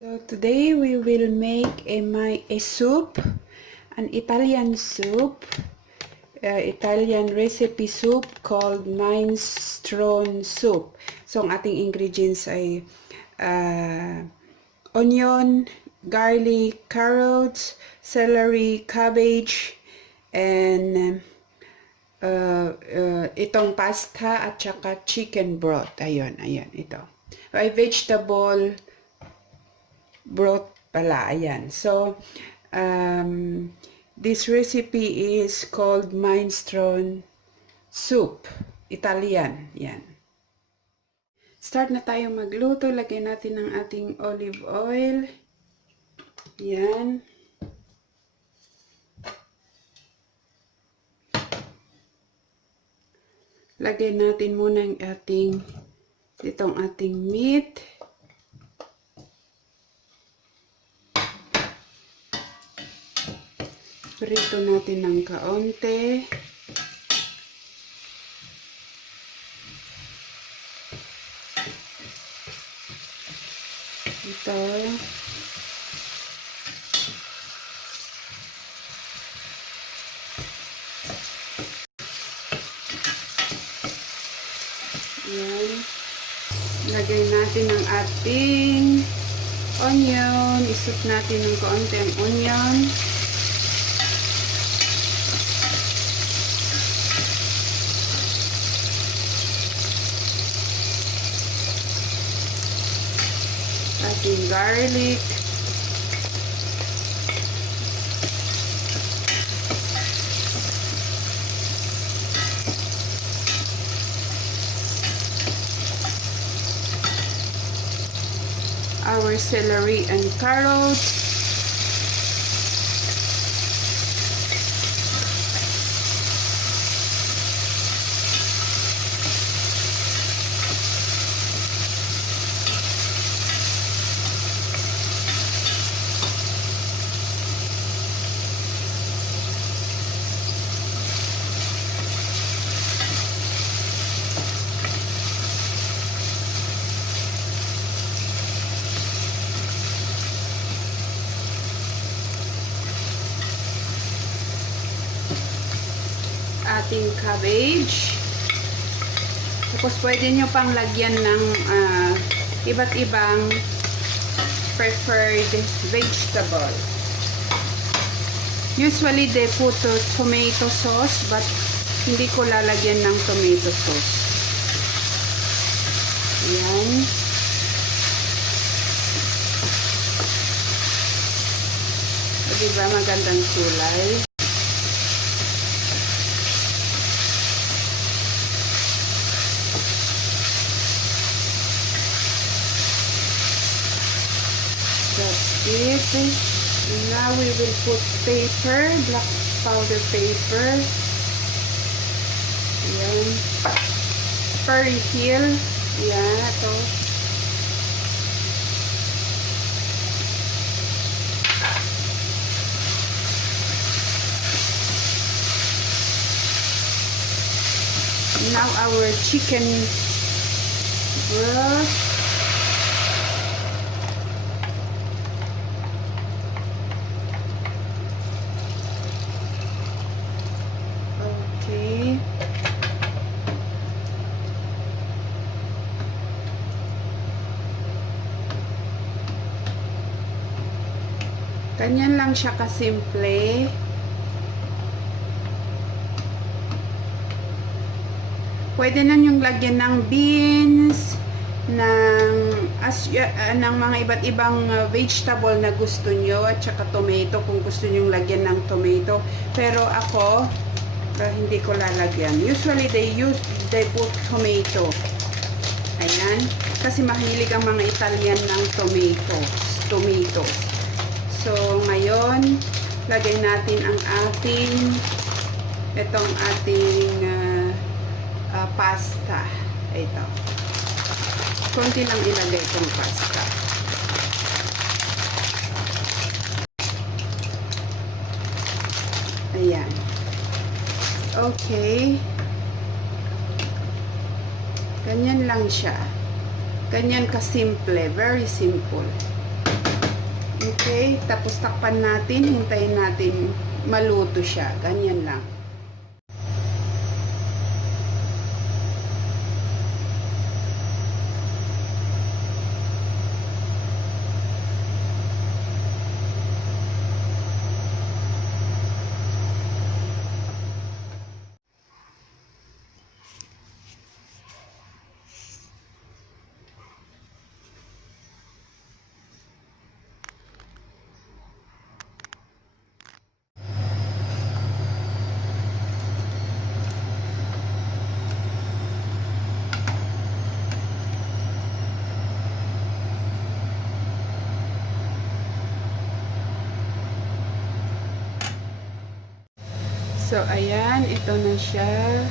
So today we will make a soup, an Italian soup, Italian recipe soup called minestrone soup. So ang ating ingredients ay onion, garlic, carrots, celery, cabbage, and itong pasta at saka chicken broth. Ayun, ito. Ay vegetable broth pala, ayan. So, this recipe is called minestrone soup, Italian, yan. Start na tayo magluto. Lagyan natin ng ating olive oil. Yan. Lagyan natin muna ang itong ating meat. Prito natin ng kaunti. Ito. Ayan. Lagay natin ang ating onion. Isut natin ng kaunti ang onion. Ating garlic. Our celery and carrots. Ating cabbage. Tapos pwede nyo pang lagyan ng iba't ibang preferred vegetable. Usually they put tomato sauce, but hindi ko lalagyan ng tomato sauce. Ayan. O, diba magandang kulay? That's it. Now we will put paper, black powder paper. Ayan. Perihil. Ayan, ito. Now our chicken broth. Ganyan lang siya kasimple. Pwede na yung lagyan ng beans, ng mga iba't ibang vegetable na gusto nyo, at saka tomato kung gusto nyo lagyan ng tomato. Pero ako, hindi ko lalagyan. Usually they put tomato. Ayan. Kasi mahilig ang mga Italian ng tomatoes. So, ngayon, lagay natin ang itong ating pasta. Ito. Konti lang ilagay itong pasta. Ayan. Okay. Ganyan lang siya. Ganyan kasimple. Very simple. Okay, tapos takpan natin, hintayin natin maluto siya. Ganyan lang. So, ayan, ito na siya.